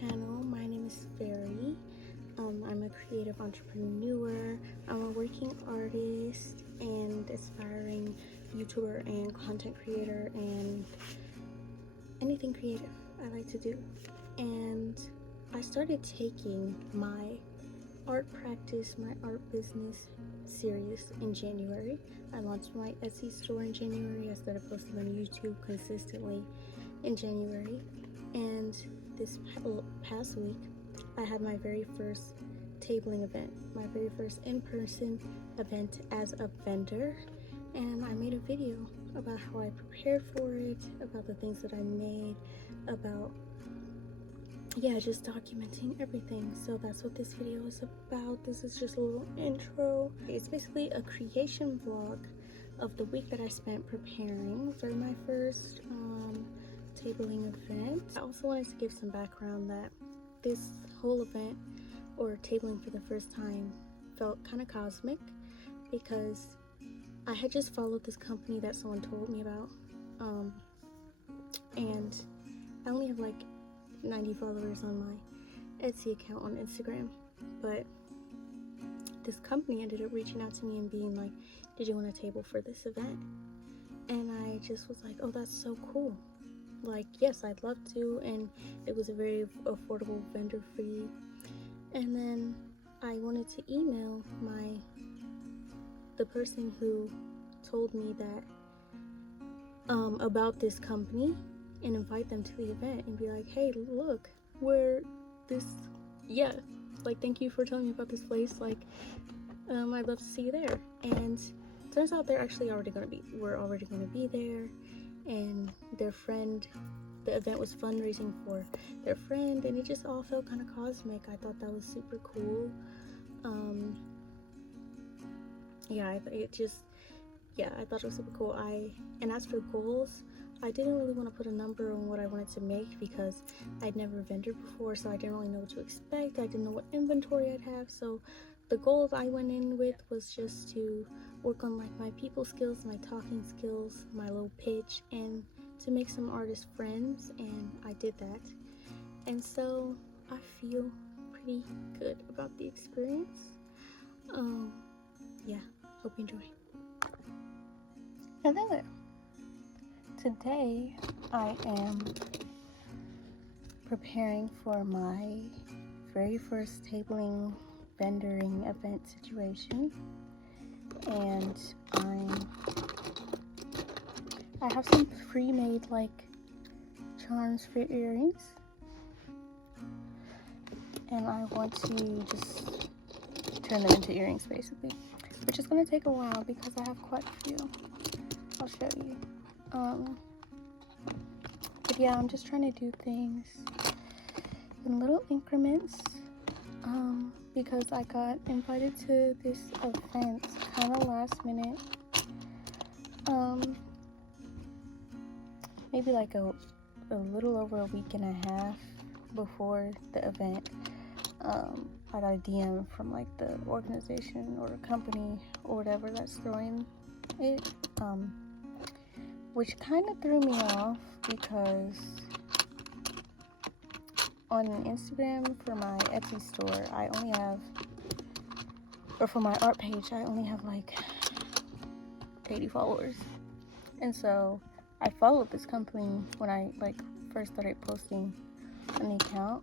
channel. My name is FAERIE. I'm a creative entrepreneur. I'm a working artist and aspiring YouTuber and content creator and anything creative I like to do. And I started taking my art practice, my art business serious in January. I launched my Etsy store in January. I started posting on YouTube consistently in January. And this past week, I had my very first tabling event, my very first in-person event as a vendor. And I made a video about how I prepared for it, about the things that I made, about just documenting everything. So that's what this video is about. This is just a little intro. It's basically a creation vlog of the week that I spent preparing for my first tabling event. I also wanted to give some background that this whole event, or tabling for the first time, felt kind of cosmic because I had just followed this company that someone told me about, and I only have like 90 followers on my Etsy account on Instagram, but this company ended up reaching out to me and being like, did you want a table for this event? And I just was like, oh, that's so cool. Like, yes, I'd love to. And it was a very affordable vendor fee. And then I wanted to email the person who told me that about this company and invite them to the event and be like, hey, look, thank you for telling me about this place. Like, I'd love to see you there. And turns out we're already going to be there. And their friend, the event was fundraising for their friend, and it just all felt kind of cosmic. I thought that was super cool. I thought it was super cool. And as for goals, I didn't really want to put a number on what I wanted to make because I'd never vendored before, so I didn't really know what to expect. I didn't know what inventory I'd have, so the goals I went in with was just to work on like my people skills, my talking skills, my low pitch, and to make some artist friends, and I did that. And so I feel pretty good about the experience. Hope you enjoy. Hello there. Today I am preparing for my very first tabling vendoring event situation, and I have some pre-made like charms for earrings, and I want to just turn them into earrings basically, which is going to take a while because I have quite a few. I'll show you. But yeah, I'm just trying to do things in little increments, because I got invited to this event kind of last minute, maybe like a little over a week and a half before the event. I got a DM from like the organization or company or whatever that's throwing it, which kind of threw me off because on Instagram for my Etsy store, for my art page, I only have like 80 followers. And so I followed this company when I like first started posting on the account,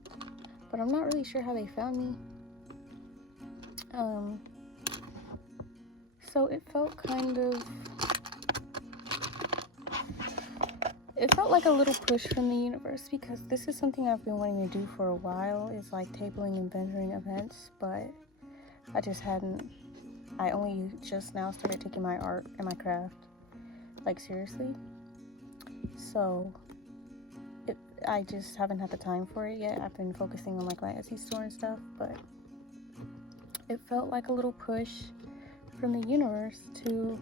but I'm not really sure how they found me. So it felt like a little push from the universe, because this is something I've been wanting to do for a while, is like tabling and vendoring events, but I only just now started taking my art and my craft like seriously. So I just haven't had the time for it yet. I've been focusing on like my Etsy store and stuff, but it felt like a little push from the universe to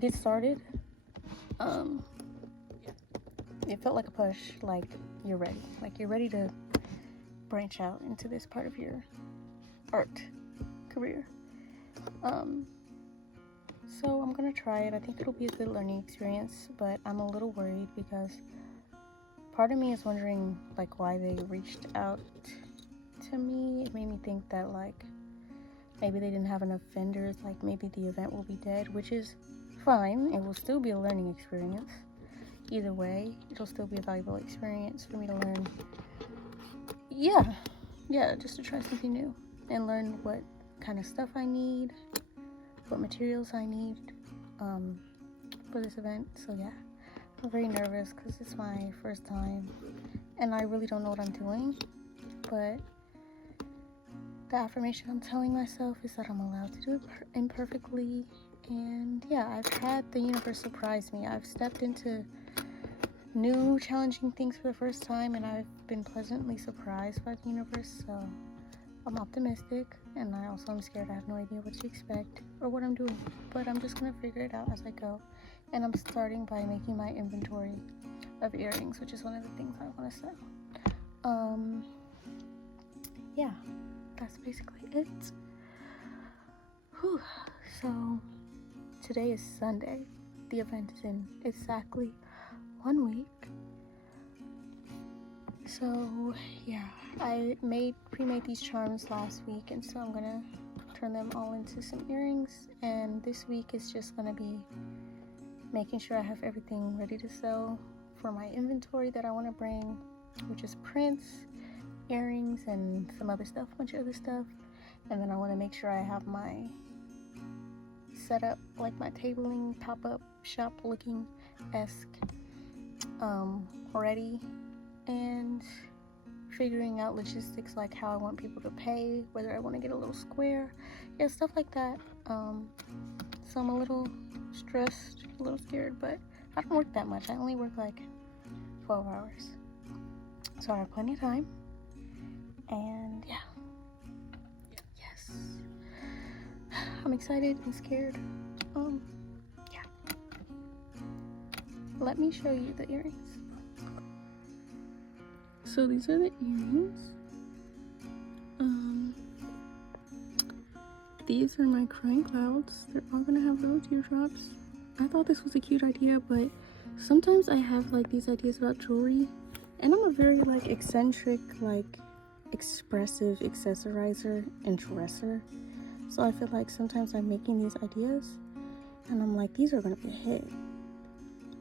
get started. It felt like a push, like you're ready to branch out into this part of your art career. So I'm gonna try it. I think it'll be a good learning experience, but I'm a little worried because part of me is wondering like why they reached out to me. It made me think that like maybe they didn't have enough vendors, like maybe the event will be dead, which is fine. It will still be a learning experience. Either way, it'll still be a valuable experience for me to learn. Yeah, just to try something new and learn what kind of stuff I need, what materials I need for this event. So yeah, I'm very nervous because it's my first time and I really don't know what I'm doing, but the affirmation I'm telling myself is that I'm allowed to do it imperfectly. And yeah, I've had the universe surprise me. I've stepped into new challenging things for the first time and I've been pleasantly surprised by the universe. So I'm optimistic, and I also am scared. I have no idea what to expect or what I'm doing, but I'm just gonna figure it out as I go. And I'm starting by making my inventory of earrings, which is one of the things I want to sell. Yeah, that's basically it. Whew. So today is Sunday. The event is in exactly 1 week. So yeah, I pre-made these charms last week, and so I'm gonna turn them all into some earrings. And this week is just gonna be making sure I have everything ready to sell for my inventory that I want to bring, which is prints, earrings, and some other stuff, a bunch of other stuff. And then I want to make sure I have my setup, like my tabling, pop-up shop looking esque ready, and figuring out logistics like how I want people to pay, whether I want to get a little square, yeah, stuff like that. So I'm a little stressed, a little scared, but I don't work that much. I only work like 12 hours, so I have plenty of time. And yeah, yes, I'm excited and scared. Yeah, let me show you the earrings. So these are the earrings. These are my crying clouds. They're all gonna have little teardrops. I thought this was a cute idea, but sometimes I have like these ideas about jewelry, and I'm a very like eccentric, like expressive accessorizer and dresser. So I feel like sometimes I'm making these ideas and I'm like, these are gonna be a hit,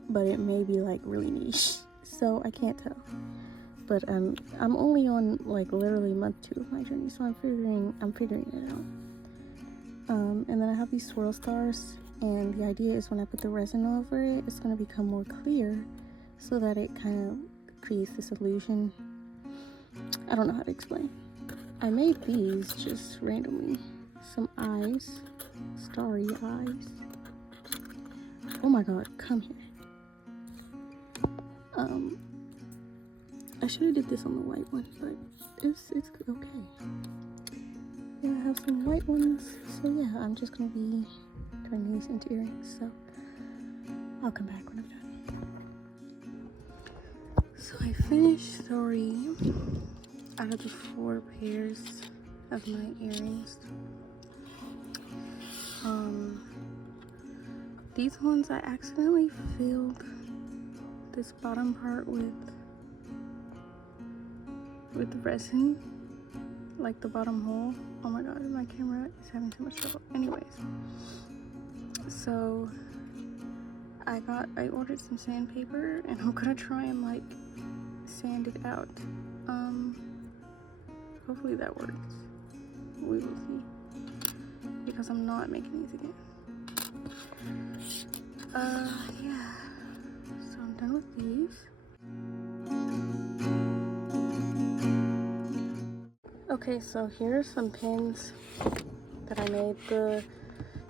but it may be like really niche, so I can't tell. But I'm only on like literally month 2 of my journey, so I'm figuring it out. And then I have these swirl stars, and the idea is when I put the resin over it, it's going to become more clear so that it kind of creates this illusion. I don't know how to explain. I made these just randomly. Some eyes, starry eyes. Oh my god, come here. I should have did this on the white one, but it's okay. Yeah, I have some white ones, so yeah, I'm just gonna be turning these into earrings, so I'll come back when I'm done. So I finished 3 out of the 4 pairs of my earrings. These ones I accidentally filled this bottom part with resin, like the bottom hole. Oh my god, my camera is having too much trouble. Anyways, so I ordered some sandpaper, and I'm gonna try and like sand it out. Hopefully that works. We will see, because I'm not making these again. Yeah, so I'm done with these. Okay, so here are some pins that I made. The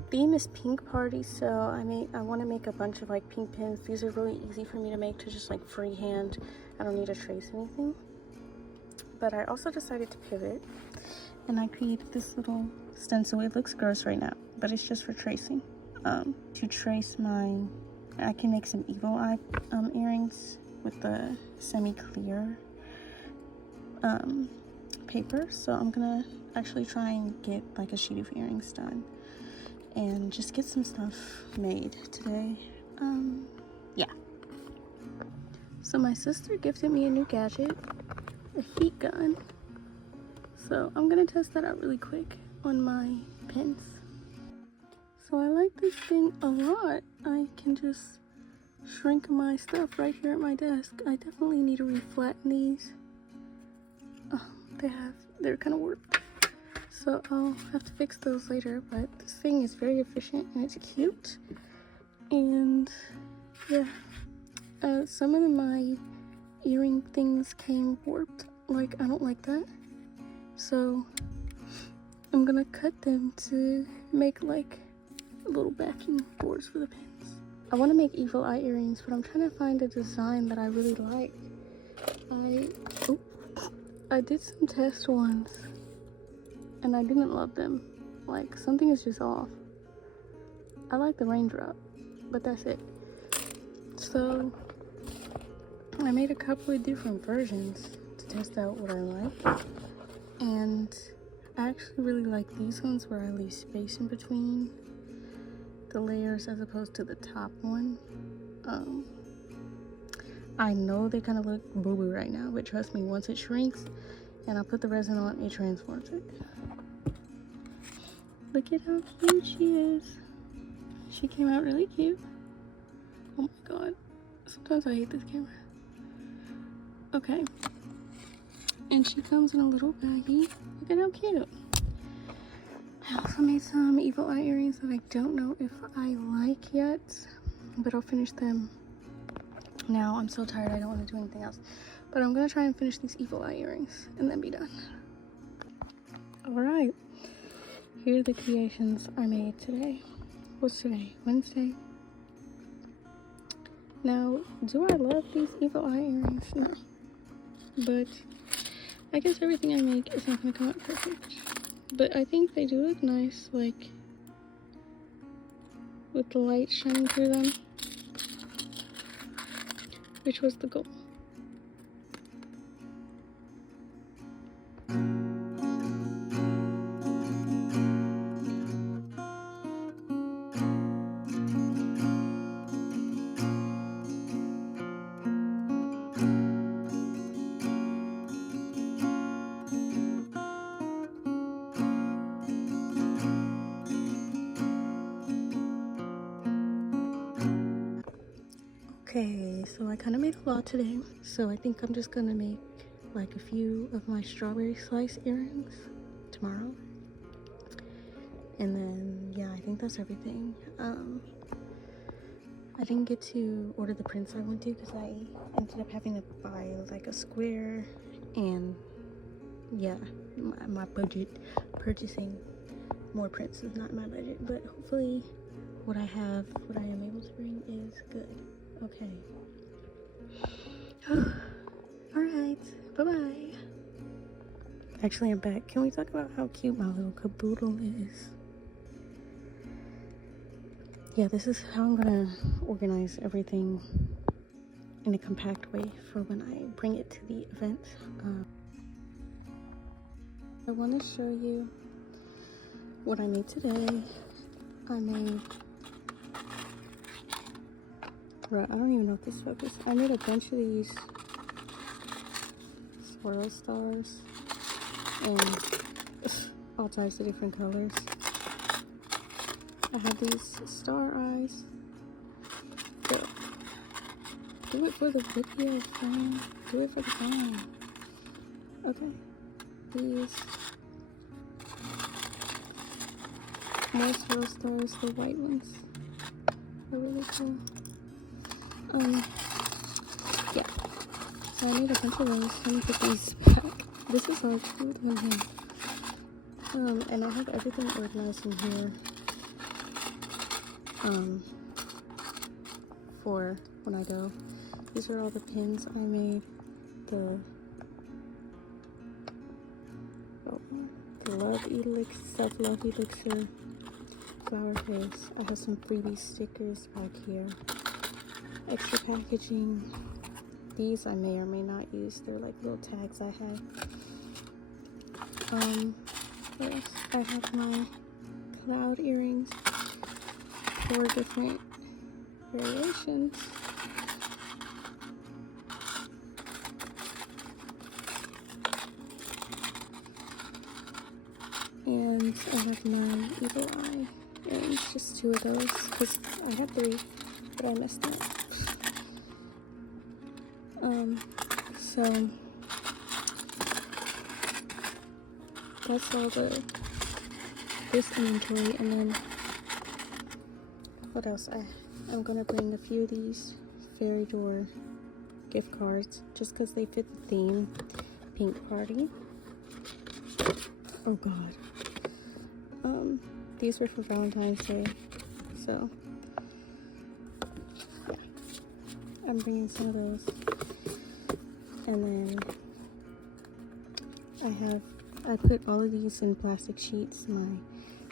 theme is pink party, so I want to make a bunch of like pink pins. These are really easy for me to make to just like freehand. I don't need to trace anything. But I also decided to pivot, and I created this little stencil. It looks gross right now, but it's just for tracing. To trace I can make some evil eye earrings with the semi-clear paper. So I'm gonna actually try and get like a sheet of earrings done and just get some stuff made today. Yeah, So my sister gifted me a new gadget, a heat gun. So I'm gonna test that out really quick on my pins. So I like this thing a lot. I can just shrink my stuff right here at my desk. I definitely need to reflatten these. Oh, they're kind of warped. So I'll have to fix those later, but this thing is very efficient and it's cute. And yeah, some of my earring things came warped. Like, I don't like that. So I'm gonna cut them to make like little backing boards for the pins. I want to make evil eye earrings, but I'm trying to find a design that I really like. I did some test ones and I didn't love them. Like, something is just off. I like the raindrop, but that's it. So I made a couple of different versions to test out what I like, and I actually really like these ones where I leave space in between the layers as opposed to the top one. I know they kind of look boo-boo right now, but trust me, once it shrinks and I put the resin on, it transforms it. Look at how cute she is. She came out really cute. Oh my god. Sometimes I hate this camera. Okay. And she comes in a little baggie. Look at how cute. I also made some evil eye earrings that I don't know if I like yet, but I'll finish them now. I'm so tired, I don't want to do anything else. But I'm gonna try and finish these evil eye earrings and then be done. Alright. Here are the creations I made today. What's today? Wednesday? Now, do I love these evil eye earrings? No. But I guess everything I make is not gonna come out perfect. But I think they do look nice, like with the light shining through them, which was the goal. Okay, so I kind of made a lot today, so I think I'm just gonna make like a few of my strawberry slice earrings tomorrow. And then, yeah, I think that's everything. I didn't get to order the prints I went to because I ended up having to buy like a square, and yeah, my budget purchasing more prints is not my budget, but hopefully what I am able to bring is good. Okay. Alright, bye-bye. Actually, I'm back. Can we talk about how cute my little caboodle is? Yeah, this is how I'm gonna organize everything in a compact way for when I bring it to the event. I want to show you what I made today. I don't even know if this focus. I made a bunch of these swirl stars and all types of different colors. I have these star eyes. Do it for the video, fam. Do it for the phone. Okay. These more swirl stars, the white ones are really cool. Yeah. So I made a bunch of those. Let me put these back. This is all cute on here. And I have everything organized in here. For when I go. These are all the pins I made. The love elixir, self-love elixir, flower face. I have some freebie stickers back here. Extra packaging. These I may or may not use. They're like little tags I had. What else? I have my cloud earrings. 4 different variations. earrings. I have my evil eye earrings, just 2 of those, because I had 3, but I messed up. So that's all this inventory. And then what else? I'm gonna bring a few of these fairy door gift cards just because they fit the theme. Pink party. Oh god. These were for Valentine's Day, so yeah, I'm bringing some of those. And then I put all of these in plastic sheets, my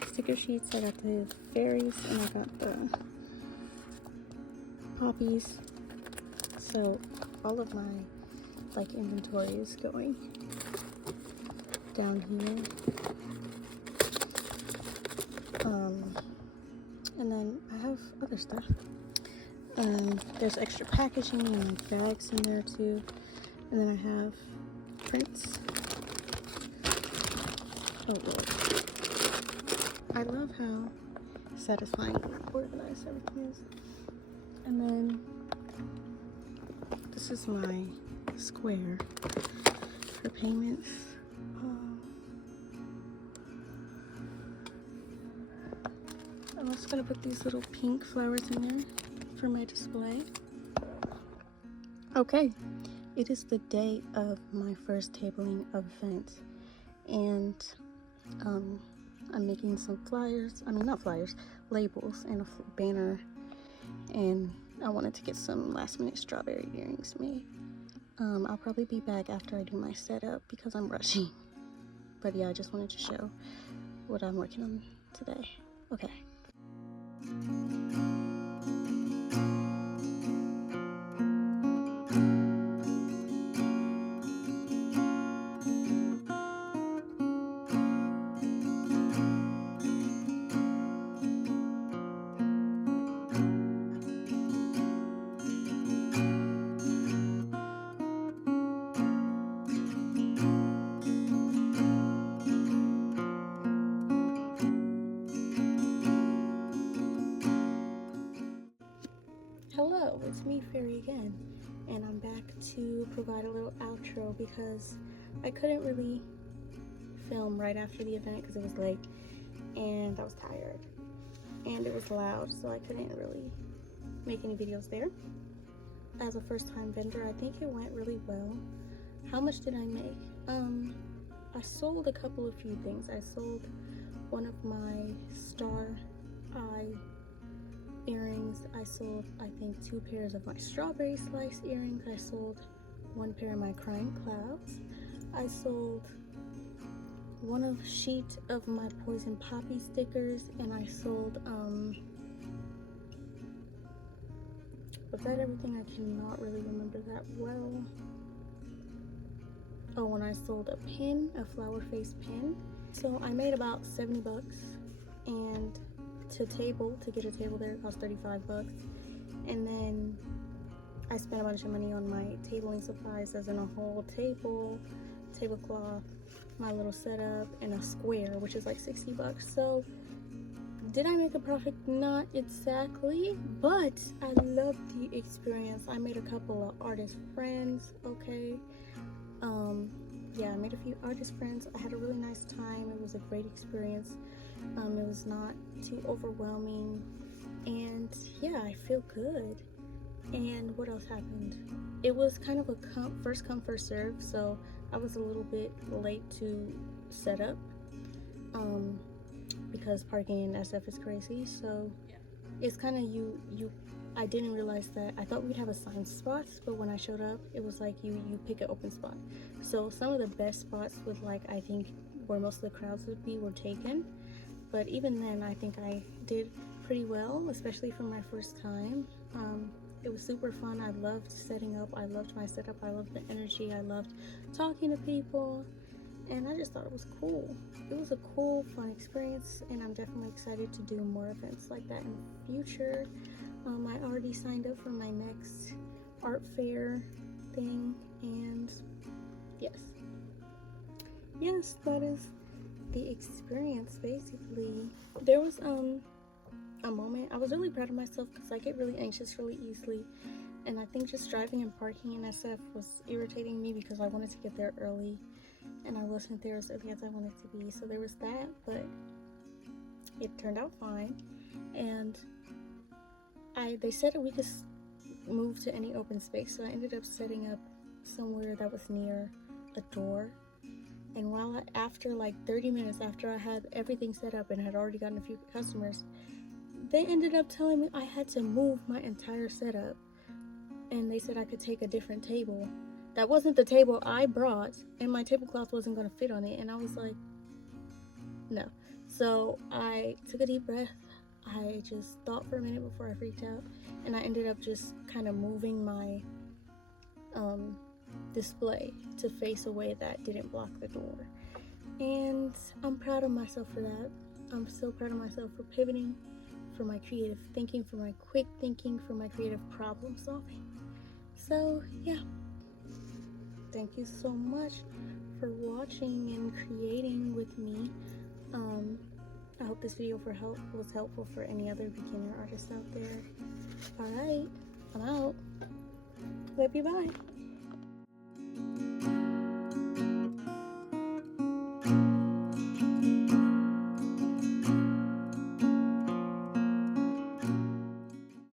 sticker sheets. I got the fairies and I got the poppies. So all of my like inventory is going down here. And then I have other stuff. There's extra packaging and bags in there too. And then I have prints. Oh Lord. I love how satisfying and organized everything is. And then this is my square for payments. I'm also gonna put these little pink flowers in there for my display. Okay, it is the day of my first tabling event, and I'm making some flyers. I mean, not flyers, labels and a banner. And I wanted to get some last minute strawberry earrings made. I'll probably be back after I do my setup because I'm rushing. But yeah, I just wanted to show what I'm working on today. Okay. Hello, it's me, Fairy, again, and I'm back to provide a little outro because I couldn't really film right after the event because it was late and I was tired and it was loud, so I couldn't really make any videos there. As a first-time vendor, I think it went really well. How much did I make? I sold a few things. I sold one of my star eye earrings. I sold, I think, 2 pairs of my strawberry slice earrings. I sold 1 pair of my crying clouds. I sold one sheet of my poison poppy stickers, and I sold was that everything? I cannot really remember that well. Oh, and I sold a pin, a flower face pin. So I made about 70 bucks, and to get a table there, it cost 35 bucks. And then I spent a bunch of money on my tabling supplies, as in a whole table, tablecloth, my little setup, and a square, which is like 60 bucks. So did I make a profit? Not exactly, but I loved the experience. I made a couple of artist friends. Okay, yeah, I made a few artist friends. I had a really nice time. It was a great experience. It was not too overwhelming, and yeah, I feel good. And what else happened? It was kind of a first come first serve, so I was a little bit late to set up because parking in SF is crazy. So yeah, it's kind of I didn't realize that. I thought we'd have assigned spots, but when I showed up, it was like you pick an open spot. So some of the best spots with, like, I think where most of the crowds would be, were taken. But even then, I think I did pretty well, especially for my first time. It was super fun. I loved setting up. I loved my setup. I loved the energy. I loved talking to people, and I just thought it was cool. It was a cool, fun experience, and I'm definitely excited to do more events like that in the future. I already signed up for my next art fair thing, and yes, that is the experience, basically, there was a moment I was really proud of myself because I get really anxious really easily, and I think just driving and parking in SF was irritating me because I wanted to get there early and I wasn't there as early as I wanted to be. So there was that, but it turned out fine. And they said that we could move to any open space, so I ended up setting up somewhere that was near a door. And after like 30 minutes after I had everything set up and had already gotten a few customers, they ended up telling me I had to move my entire setup, and they said I could take a different table. That wasn't the table I brought, and my tablecloth wasn't going to fit on it, and I was like, no. So I took a deep breath. I just thought for a minute before I freaked out, and I ended up just kind of moving my display to face a way that didn't block the door. And I'm proud of myself for that. I'm so proud of myself for pivoting, for my creative thinking, for my quick thinking, for my creative problem solving. So yeah, thank you so much for watching and creating with me. I hope this video was helpful for any other beginner artists out there. Alright, I'm out. Love you, bye.